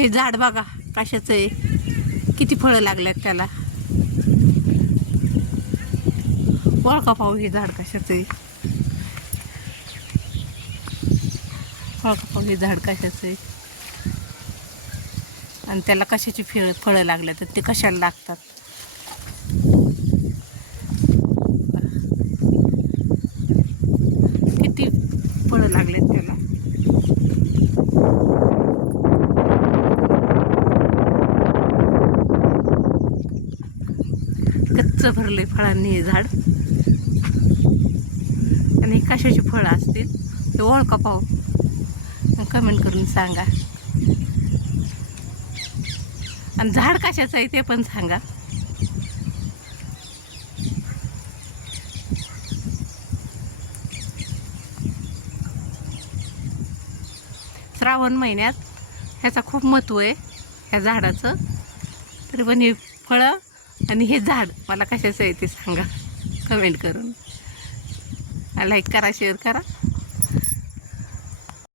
हे झाड बघा कशाचं आहे. किती फळं लागल्यात त्याला. ओळखा पाहू हे झाड कशाचं आहे. ओळखा पाहू हे झाड कशाचं आहे. आणि त्याला कशाची फळ फळं लागल्या तर ते कशाला लागतात किती फळं लागल्यात त्याला गच्च भरले फळांनी हे झाड. आणि कशाची फळं असतील ते ओळखा पाहू. कमेंट करून सांगा. आणि झाड कशाचं आहे ते पण सांगा. श्रावण महिन्यात ह्याचा खूप महत्त्व आहे ह्या झाडाचं. तरी पण हे फळं आणि हे झाड मला कशाचं आहे ते सांगा. कमेंट करून. लाईक करा शेअर करा.